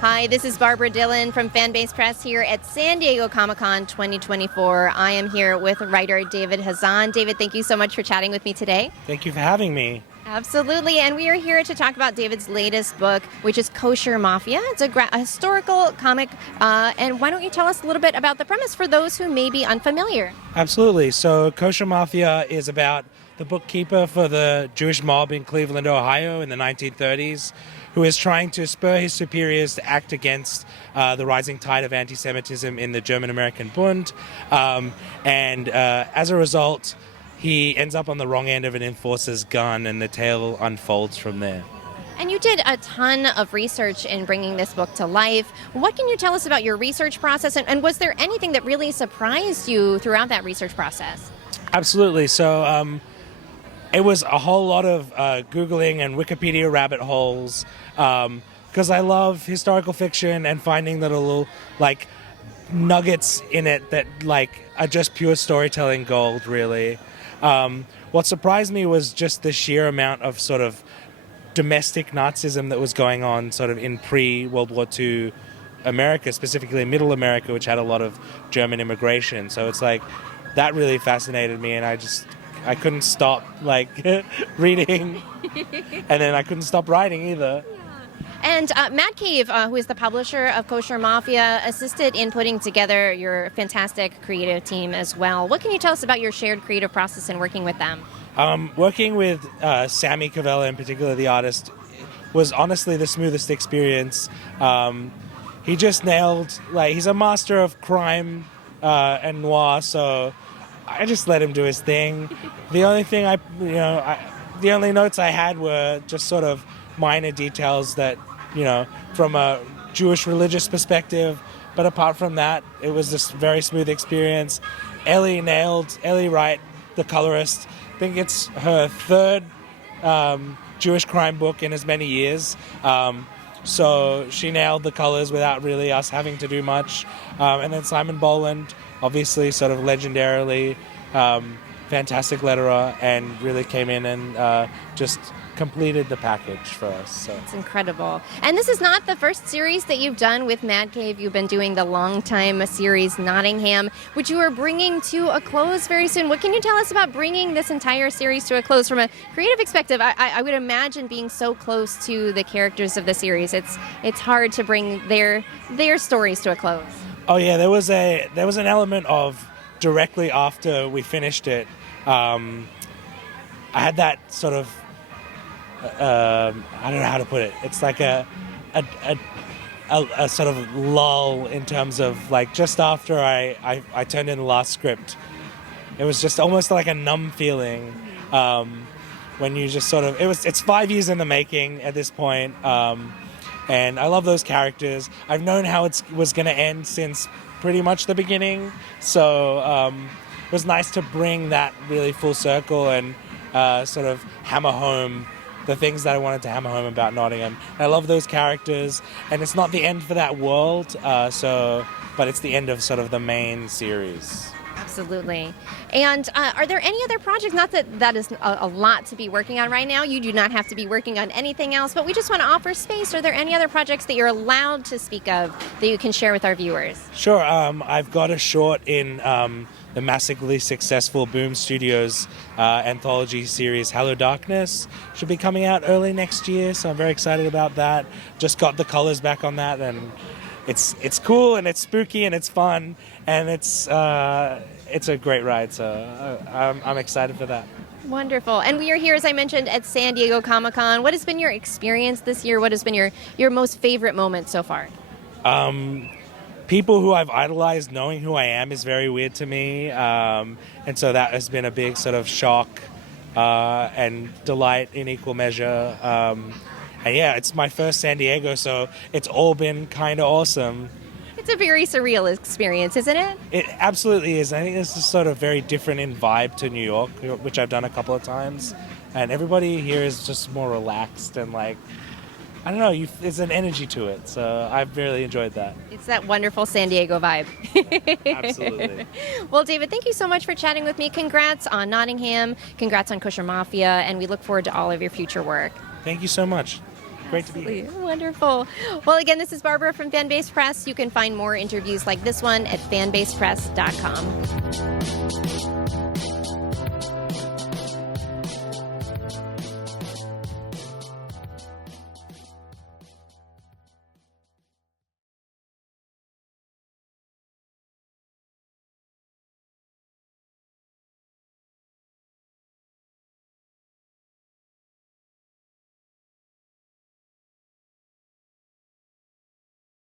Hi, this is Barbra Dillon from Fanbase Press here at San Diego Comic-Con 2024. I am here with writer David Hazan. David, thank you so much for chatting with me today. Thank you for having me. Absolutely, and we are here to talk about David's latest book, which is Kosher Mafia. It's a historical comic, and why don't you tell us a little bit about the premise for those who may be unfamiliar? Absolutely. So Kosher Mafia is about the bookkeeper for the Jewish mob in Cleveland, Ohio in the 1930s, who is trying to spur his superiors to act against the rising tide of anti-Semitism in the German-American Bund. As a result, he ends up on the wrong end of an enforcer's gun, and the tale unfolds from there. And you did a ton of research in bringing this book to life. What can you tell us about your research process, and was there anything that really surprised you throughout that research process? Absolutely. So it was a whole lot of Googling and Wikipedia rabbit holes, because I love historical fiction and finding the little nuggets in it that are just pure storytelling gold, really. What surprised me was just the sheer amount of sort of domestic Nazism that was going on sort of in pre-World War II America, specifically Middle America, which had a lot of German immigration. So it's that really fascinated me, and I couldn't stop reading, and then I couldn't stop writing either. And Matt Cave, who is the publisher of Kosher Mafia, assisted in putting together your fantastic creative team as well. What can you tell us about your shared creative process in working with them? Working with Sammy Cavella, in particular, the artist, was honestly the smoothest experience. He just nailed, he's a master of crime and noir, so I just let him do his thing. The only thing the only notes I had were just sort of minor details that, from a Jewish religious perspective. But apart from that, it was just a very smooth experience. Ellie Wright, the colorist. I think it's her third Jewish crime book in as many years. So she nailed the colors without really us having to do much. And then Simon Boland, obviously sort of legendarily fantastic letterer, and really came in and just completed the package for us. So it's incredible. And this is not the first series that you've done with Mad Cave. You've been doing the long-time series Nottingham, which you are bringing to a close very soon. What can you tell us about bringing this entire series to a close from a creative perspective? I would imagine being so close to the characters of the series, it's hard to bring their stories to a close. Oh yeah, there was an element of directly after we finished it. I had that sort of I don't know how to put it. It's like a sort of lull in terms of just after I turned in the last script. It was just almost like a numb feeling when you just sort of it's 5 years in the making at this point, and I love those characters. I've known how it was going to end since pretty much the beginning, so it was nice to bring that really full circle and sort of hammer home the things that I wanted to hammer home about Nottingham. I love those characters, and it's not the end for that world, but it's the end of sort of the main series. Absolutely. And are there any other projects? Not that is a lot to be working on right now. You do not have to be working on anything else, but we just want to offer space. Are there any other projects that you're allowed to speak of that you can share with our viewers? Sure. I've got a short in the massively successful Boom Studios anthology series Hello Darkness. Should be coming out early next year, so I'm very excited about that. Just got the colors back on that, and it's cool, and it's spooky, and it's fun, and it's a great ride, so I'm excited for that. Wonderful. And we are here, as I mentioned, at San Diego Comic-Con. What has been your experience this year? What has been your most favorite moment so far? People who I've idolized knowing who I am is very weird to me, and so that has been a big sort of shock and delight in equal measure. And yeah, it's my first San Diego, so it's all been kind of awesome. It's a very surreal experience, isn't it? It absolutely is. I think this is sort of very different in vibe to New York, which I've done a couple of times. And everybody here is just more relaxed and I don't know, there's an energy to it, so I've really enjoyed that. It's that wonderful San Diego vibe. Absolutely. Well, David, thank you so much for chatting with me. Congrats on Nottingham, congrats on Kosher Mafia, and we look forward to all of your future work. Thank you so much. Great to be here. Wonderful. Well, again, this is Barbara from Fanbase Press. You can find more interviews like this one at fanbasepress.com.